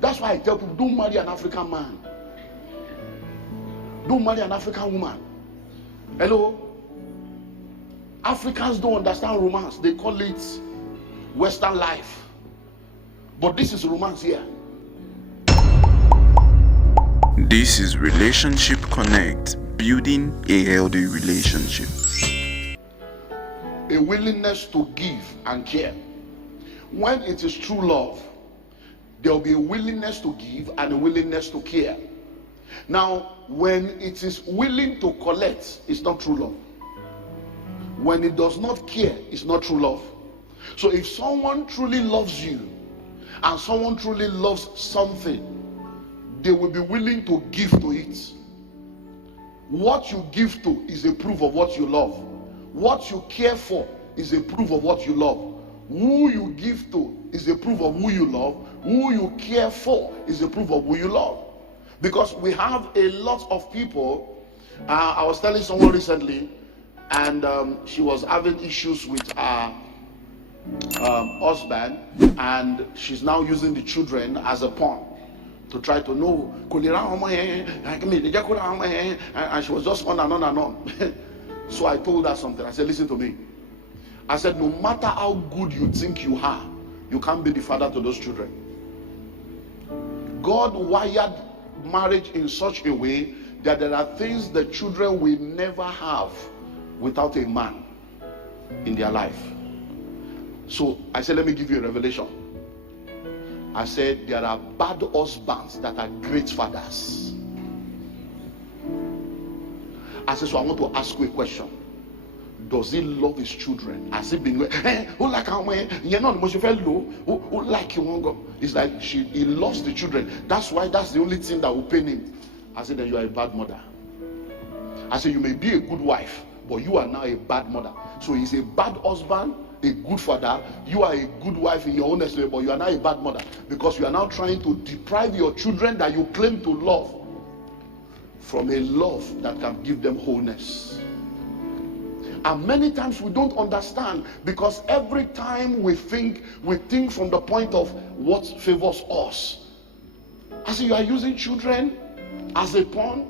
That's why I tell people, don't marry an African man. Don't marry an African woman. Hello? Africans don't understand romance. They call it Western life. But this is romance here. This is Relationship Connect, building a healthy relationship. A willingness to give and care. When it is true love, there will be a willingness to give and a willingness to care. Now, when it is willing to collect, it's not true love. When it does not care, it's not true love. So if someone truly loves you and someone truly loves something, they will be willing to give to it. What you give to is a proof of what you love. What you care for is a proof of what you love. Who you give to is a proof of who you love. Who you care for is a proof of who you love. Because we have a lot of people. I was telling someone recently, and she was having issues with her husband, and she's now using the children as a pawn to try to know. And she was just on and on and on. So I told her something. I said, listen to me. I said, no matter how good you think you are, you can't be the father to those children. God wired marriage in such a way that there are things the children will never have without a man in their life. So I said, let me give you a revelation. I said, there are bad husbands that are great fathers. I said, so I want to ask you a question. Does he love his children? Has he been who like how you're not much who like you won't go? It's like he loves the children. That's why that's the only thing that will pain him. I said, then you are a bad mother. I said, you may be a good wife, but you are now a bad mother. So he's a bad husband, a good father. You are a good wife in your own estimate, but you are now a bad mother because you are now trying to deprive your children that you claim to love from a love that can give them wholeness. And many times we don't understand, because every time we think from the point of what favors us. I say, you are using children as a pawn.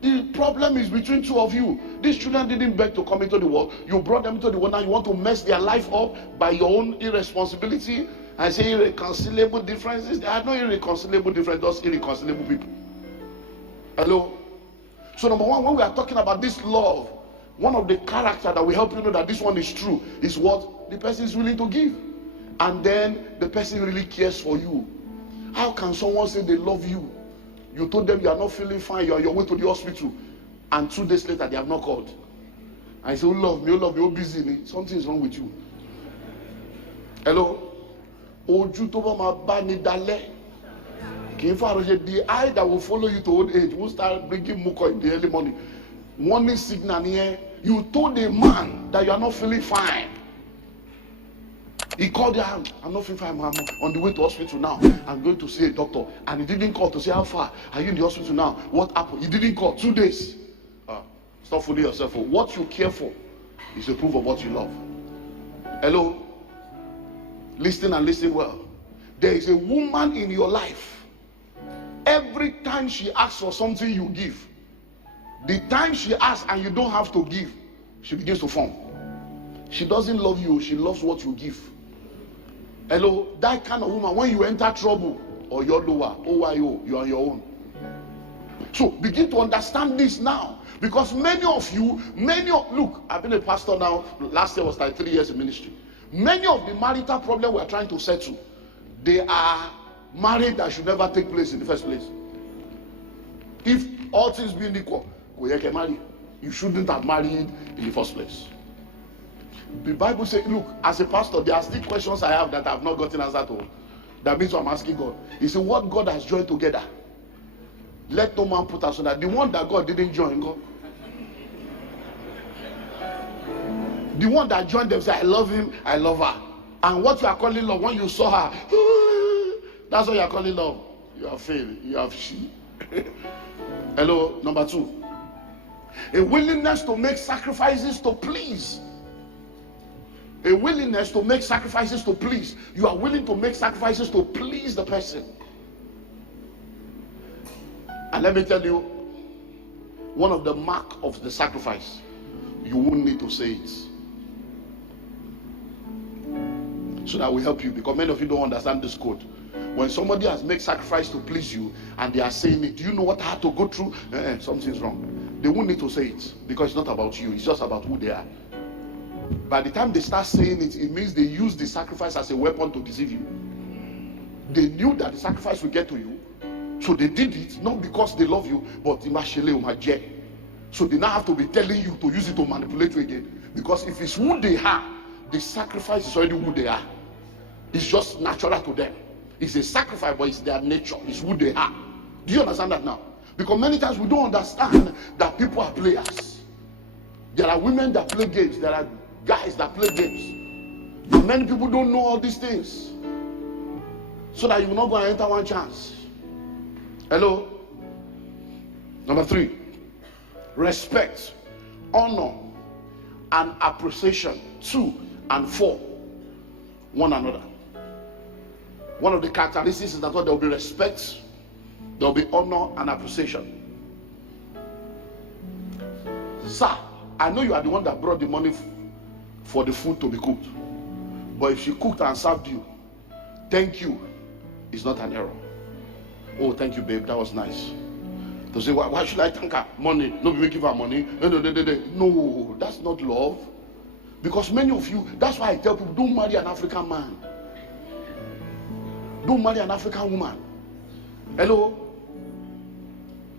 The problem is between two of you. These children didn't beg to come into the world. You brought them into the world. Now you want to mess their life up by your own irresponsibility. I say irreconcilable differences. There are no irreconcilable differences, just irreconcilable people. Hello? So number one, when we are talking about this love, one of the characters that will help you know that this one is true is what the person is willing to give. And then the person really cares for you. How can someone say they love you? You told them you are not feeling fine, you are on your way to the hospital, and 2 days later they have not called. And you say, oh love me, oh busy. Something is wrong with you. Hello? The eye that will follow you to old age will start bringing muco in the early morning. Warning signal here. You told a man that you are not feeling fine. He called you out. I'm not feeling fine. I'm on the way to hospital now. I'm going to see a doctor. And he didn't call to say, how far are you in the hospital now? What happened? He didn't call. 2 days. Stop fooling yourself. What you care for is a proof of what you love. Hello? Listen and listen well. There is a woman in your life. Every time she asks for something, you give. The time she asks and you don't have to give, she begins to form. She doesn't love you, she loves what you give. Hello, that kind of woman, when you enter trouble or you're lower, OYO, you're on your own. So begin to understand this now, because many of you, look, I've been a pastor now, last year was like 3 years in ministry. Many of the marital problems we are trying to settle, they are marriage that should never take place in the first place. If all things being equal, you shouldn't have married in the first place. The Bible says, look, as a pastor, there are still questions I have that I have not gotten answer to. That means I'm asking God. He said, what God has joined together, let no man put asunder. The one that God didn't join, God. The one that joined them said, I love him, I love her. And what you are calling love, when you saw her, that's what you are calling love. You have failed. You have she. Hello, number 2. A willingness to make sacrifices to please. A willingness to make sacrifices to please. You are willing to make sacrifices to please the person. And let me tell you, one of the mark of the sacrifice, you won't need to say it. So that will help you, because many of you don't understand this code. When somebody has made sacrifice to please you and they are saying it, do you know what I had to go through? Something's wrong. They won't need to say it, because it's not about you, it's just about who they are. By the time they start saying it, it means they use the sacrifice as a weapon to deceive you. They knew that the sacrifice will get to you, so they did it, not because they love you, but so they now have to be telling you to use it to manipulate you again. Because if it's who they are, the sacrifice is already who they are. It's just natural to them. It's a sacrifice, but it's their nature. It's who they are. Do you understand that now? Because many times we don't understand that people are players. There are women that play games. There are guys that play games. And many people don't know all these things. So that you will not go and enter one chance. Hello? Number 3. Respect, honor, and appreciation to and for one another. One of the characteristics is that there will be respect, there will be honor and appreciation. Sir, I know you are the one that brought the money for the food to be cooked. But if she cooked and served you, thank you is not an error. Oh, thank you, babe, that was nice. To say, why should I thank her? Money. No, we give her money. No, that's not love. Because many of you, that's why I tell people, don't marry an African man. Don't marry an African woman. Hello?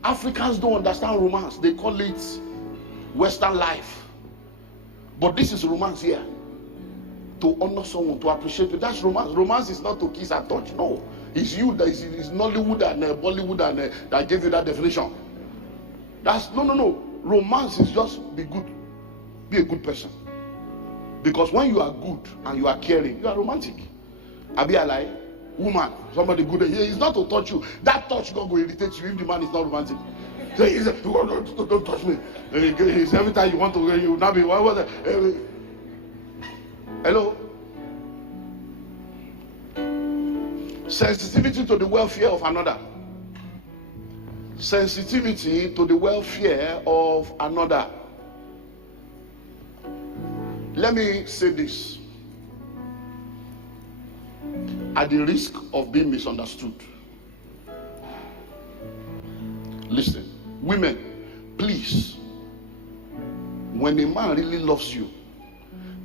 Africans don't understand romance. They call it Western life. But this is romance here. To honor someone, to appreciate it. That's romance. Romance is not to kiss and touch. No. It's you that is Nollywood and Bollywood and that gave you that definition. That's no. Romance is just be good. Be a good person. Because when you are good and you are caring, you are romantic. Abi alai, woman, somebody good. It's not to touch you. That touch God will irritate you if the man is not romantic. Say, don't touch me. It's every time you want to, you now be what was it? Hello. Sensitivity to the welfare of another. Sensitivity to the welfare of another. Let me say this at the risk of being misunderstood. Listen, women, please, when a man really loves you,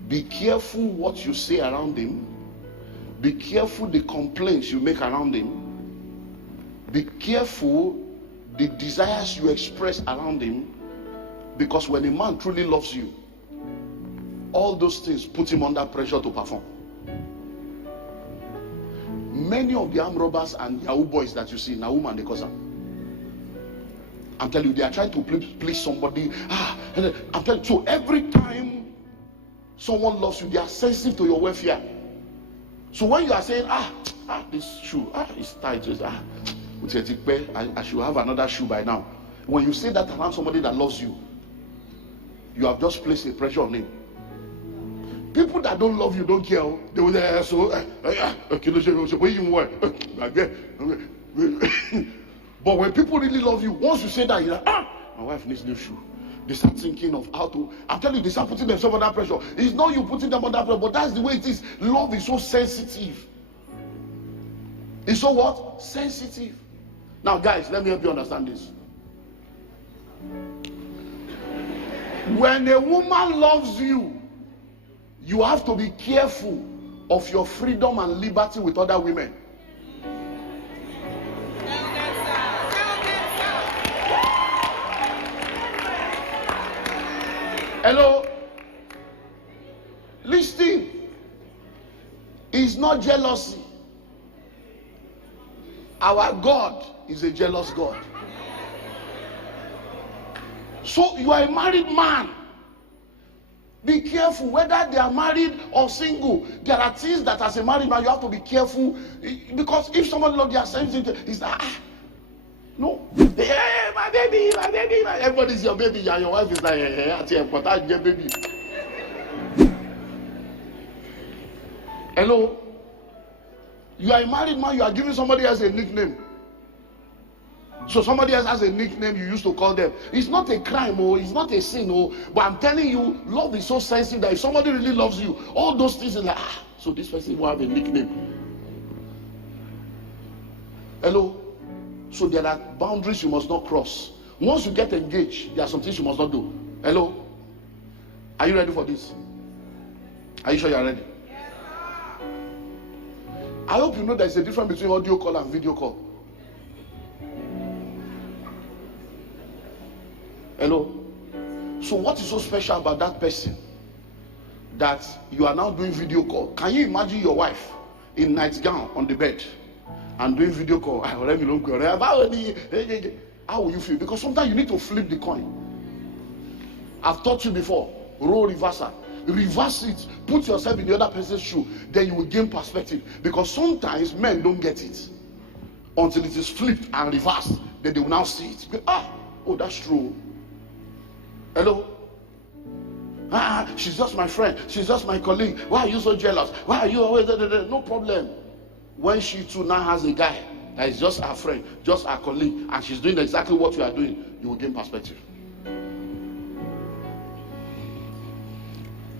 be careful what you say around him. Be careful the complaints you make around him. Be careful the desires you express around him. Because when a man truly loves you, all those things put him under pressure to perform. Many of the armed robbers and Yahoo boys that you see, now woman they cause them. I'm telling you, they are trying to please somebody. I'm telling you, so every time someone loves you, they are sensitive to your welfare. So when you are saying, this shoe, it's tight, I should have another shoe by now. When you say that around somebody that loves you, you have just placed a pressure on him. People that don't love you don't care. They will say, but when people really love you, once you say that, you're like, my wife needs new shoe. They start thinking of how to, I'm telling you, they start putting themselves under pressure. It's not you putting them under pressure, but that's the way it is. Love is so sensitive. It's so what? Sensitive. Now guys, let me help you understand this. When a woman loves you, you have to be careful of your freedom and liberty with other women. Hello? Listen. It's not jealousy. Our God is a jealous God. So you are a married man. Be careful whether they are married or single. There are things that as a married man you have to be careful, because if someone loves their sensitive, it's like no. Hey, my baby, everybody's your baby, and your wife is like, hey, baby. Hello? You are a married man, you are giving somebody else a nickname. So somebody else has a nickname you used to call them. It's not a crime, oh, it's not a sin, oh. But I'm telling you, love is so sensitive that if somebody really loves you, all those things are like, so this person will have a nickname. Hello? So there are boundaries you must not cross. Once you get engaged, there are some things you must not do. Hello? Are you ready for this? Are you sure you are ready? Yes, sir. I hope you know there's a difference between audio call and video call. Hello? So what is so special about that person that you are now doing video call? Can you imagine your wife in nightgown on the bed and doing video call? How will you feel? Because sometimes you need to flip the coin. I've taught you before, role reversal. Reverse it, put yourself in the other person's shoe, then you will gain perspective. Because sometimes men don't get it until it is flipped and reversed, then they will now see it. Oh, that's true. Hello? She's just my friend, she's just my colleague. Why are you so jealous? Why are you always no problem? When she too now has a guy that is just her friend, just her colleague, and she's doing exactly what you are doing, you will gain perspective.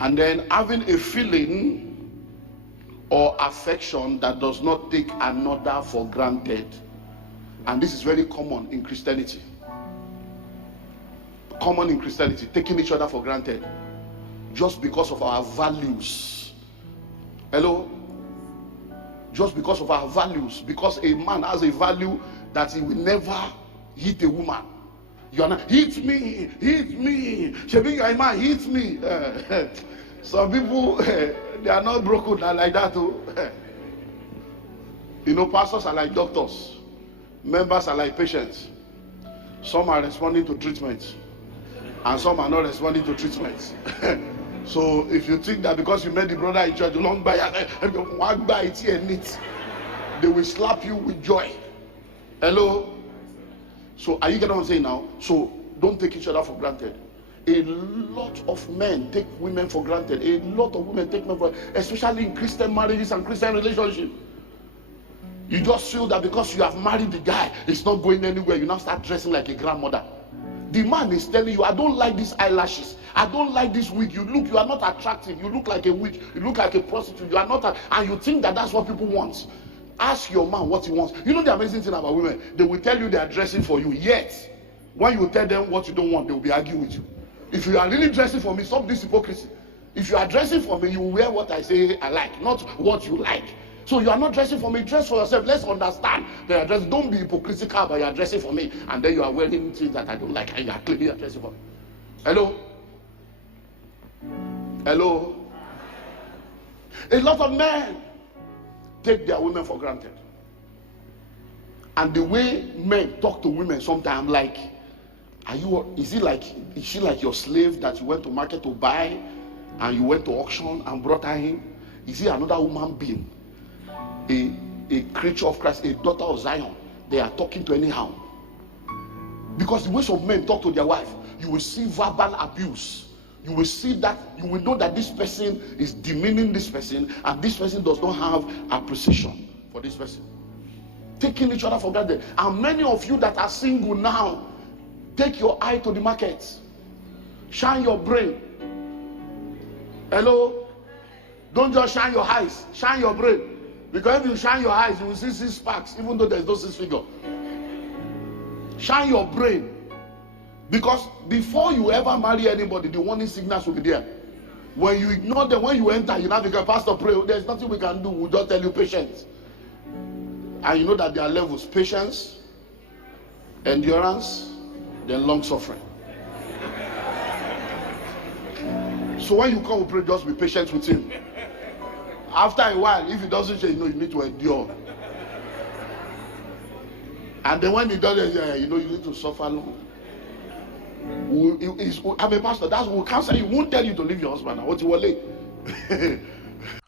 And then having a feeling or affection that does not take another for granted. And this is very common in Christianity. Common in Christianity, taking each other for granted just because of our values. Hello? Just because of our values. Because a man has a value that he will never hit a woman. You are not, hit me, Shebi, you are a man, hit me. Some people, they are not broken like that. You know, pastors are like doctors. Members are like patients. Some are responding to treatment, and some are not responding to treatment. So if you think that because you met the brother in church, they will slap you with joy. Hello? So are you getting what I'm saying now? So don't take each other for granted. A lot of men take women for granted. A lot of women take men for granted, especially in Christian marriages and Christian relationships. You just feel that because you have married the guy, it's not going anywhere. You now start dressing like a grandmother. The man is telling you, I don't like these eyelashes. I don't like this wig. You are not attractive. You look like a witch. You look like a prostitute. You are not, and you think that that's what people want. Ask your man what he wants. You know the amazing thing about women? They will tell you they are dressing for you. Yet, when you tell them what you don't want, they will be arguing with you. If you are really dressing for me, stop this hypocrisy. If you are dressing for me, you will wear what I say I like, not what you like. So you are not dressing for me, dress for yourself. Let's understand that you are dressing. Don't be hypocritical, but you are dressing for me, and then you are wearing things that I don't like, and you are claiming you are dressing for me. Hello? Hello? A lot of men take their women for granted. And the way men talk to women sometimes, like, is she like your slave that you went to market to buy, and you went to auction and brought her in? Is he another human being? A creature of Christ, a daughter of Zion? They are talking to anyhow. Because the way some men talk to their wife, you will see verbal abuse. You will see that, you will know that this person is demeaning this person, and this person does not have appreciation for this person. Taking each other for granted. And many of you that are single now, take your eye to the market. Shine your brain. Hello? Don't just shine your eyes, shine your brain. Because if you shine your eyes, you will see 6 sparks, even though there's no 6 figure. Shine your brain. Because before you ever marry anybody, the warning signals will be there. When you ignore them, when you enter, you now become pastor, pray. There's nothing we can do. We'll just tell you patience. And you know that there are levels: patience, endurance, then long suffering. So when you come to pray, just be patient with him. After a while, if he doesn't change, you need to endure. And then when he does it, you need to suffer long. I'm a pastor. That's what counsel. He won't tell you to leave your husband. What you will.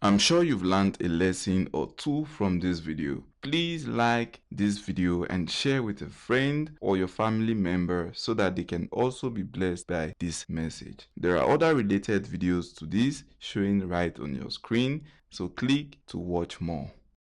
I'm sure you've learned a lesson or two from this video. Please like this video and share with a friend or your family member so that they can also be blessed by this message. There are other related videos to this showing right on your screen, so click to watch more.